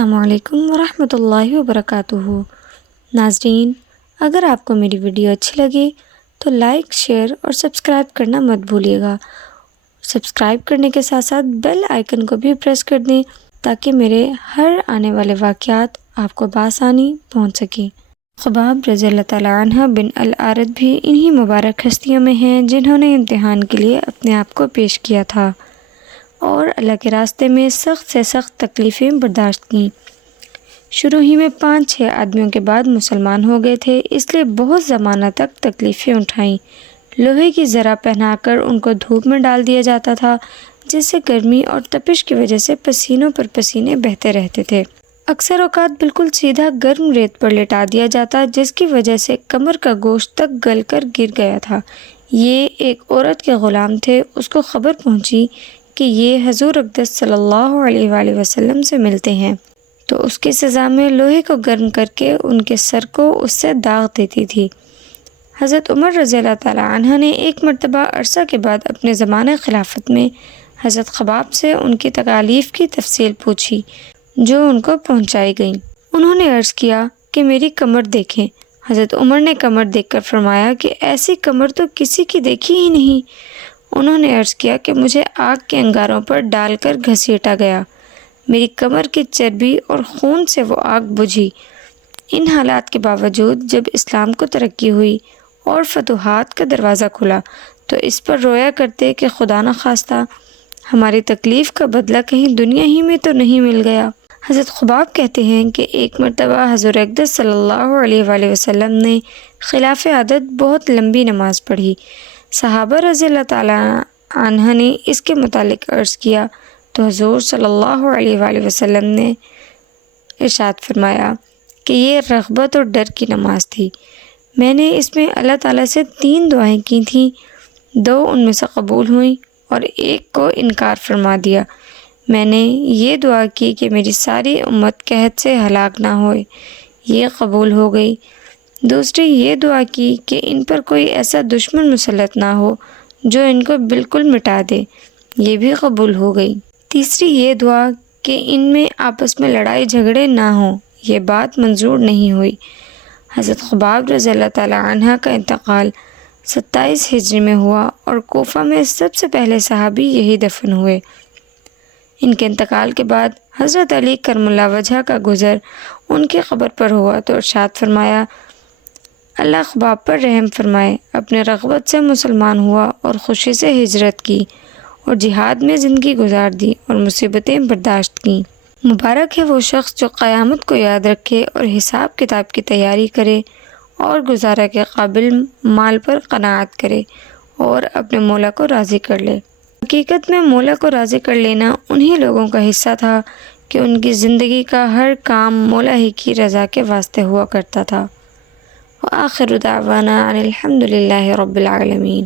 السلام علیکم ورحمۃ اللہ وبرکاتہ۔ ناظرین، اگر آپ کو میری ویڈیو اچھی لگے تو لائک، شیئر اور سبسکرائب کرنا مت بھولیے گا۔ سبسکرائب کرنے کے ساتھ ساتھ بیل آئیکن کو بھی پریس کر دیں تاکہ میرے ہر آنے والے واقعات آپ کو بآسانی پہنچ سکیں۔ خباب رضی اللہ تعالیٰ عنہ بن الارد بھی انہی مبارک ہستیوں میں ہیں جنہوں نے امتحان کے لیے اپنے آپ کو پیش کیا تھا اور اللہ کے راستے میں سخت سے سخت تکلیفیں برداشت کیں۔ شروع ہی میں 5-6 آدمیوں کے بعد مسلمان ہو گئے تھے، اس لیے بہت زمانہ تک تکلیفیں اٹھائیں۔ لوہے کی ذرہ پہنا کر ان کو دھوپ میں ڈال دیا جاتا تھا، جس سے گرمی اور تپش کی وجہ سے پسینوں پر پسینے بہتے رہتے تھے۔ اکثر اوقات بالکل سیدھا گرم ریت پر لٹا دیا جاتا، جس کی وجہ سے کمر کا گوشت تک گل کر گر گیا تھا۔ یہ ایک عورت کے غلام تھے، اس کو خبر پہنچی کہ یہ حضور اقدس صلی اللہ علیہ وآلہ وسلم سے ملتے ہیں، تو اس کی سزا میں لوہے کو گرم کر کے ان کے سر کو اس سے داغ دیتی تھی۔ حضرت عمر رضی اللہ تعالیٰ عنہ نے ایک مرتبہ عرصہ کے بعد اپنے زمانہ خلافت میں حضرت خباب سے ان کی تکالیف کی تفصیل پوچھی، جو ان کو پہنچائی گئیں۔ انہوں نے عرض کیا کہ میری کمر دیکھیں۔ حضرت عمر نے کمر دیکھ کر فرمایا کہ ایسی کمر تو کسی کی دیکھی ہی نہیں۔ انہوں نے عرض کیا کہ مجھے آگ کے انگاروں پر ڈال کر گھسیٹا گیا، میری کمر کی چربی اور خون سے وہ آگ بجھی۔ ان حالات کے باوجود جب اسلام کو ترقی ہوئی اور فتوحات کا دروازہ کھلا تو اس پر رویا کرتے کہ خدا نخواستہ ہماری تکلیف کا بدلہ کہیں دنیا ہی میں تو نہیں مل گیا۔ حضرت خباب کہتے ہیں کہ ایک مرتبہ حضور اقدس صلی اللہ علیہ وآلہ وسلم نے خلاف عادت بہت لمبی نماز پڑھی۔ صحابہ رضی اللہ تعالیٰ عنہ نے اس کے متعلق عرض کیا تو حضور صلی اللہ علیہ وآلہ وسلم نے ارشاد فرمایا کہ یہ رغبت اور ڈر کی نماز تھی۔ میں نے اس میں اللہ تعالیٰ سے 3 دعائیں کی تھیں، 2 ان میں سے قبول ہوئیں اور ایک کو انکار فرما دیا۔ میں نے یہ دعا کی کہ میری ساری امت قحط سے ہلاک نہ ہوئے، یہ قبول ہو گئی۔ دوسری یہ دعا کی کہ ان پر کوئی ایسا دشمن مسلط نہ ہو جو ان کو بالکل مٹا دے، یہ بھی قبول ہو گئی۔ تیسری یہ دعا کہ ان میں آپس میں لڑائی جھگڑے نہ ہوں، یہ بات منظور نہیں ہوئی۔ حضرت خباب رضی اللہ تعالیٰ عنہ کا انتقال 27 ہجری میں ہوا اور کوفہ میں سب سے پہلے صحابی یہی دفن ہوئے۔ ان کے انتقال کے بعد حضرت علی کرم اللہ وجہہ کا گزر ان کی قبر پر ہوا تو ارشاد فرمایا، اللہ خباب پر رحم فرمائے، اپنے رغبت سے مسلمان ہوا اور خوشی سے ہجرت کی اور جہاد میں زندگی گزار دی اور مصیبتیں برداشت کیں۔ مبارک ہے وہ شخص جو قیامت کو یاد رکھے اور حساب کتاب کی تیاری کرے اور گزارہ کے قابل مال پر قناعت کرے اور اپنے مولا کو راضی کر لے۔ حقیقت میں مولا کو راضی کر لینا انہی لوگوں کا حصہ تھا کہ ان کی زندگی کا ہر کام مولا ہی کی رضا کے واسطے ہوا کرتا تھا۔ وآخر دعوانا ان الحمد للہ رب العالمین۔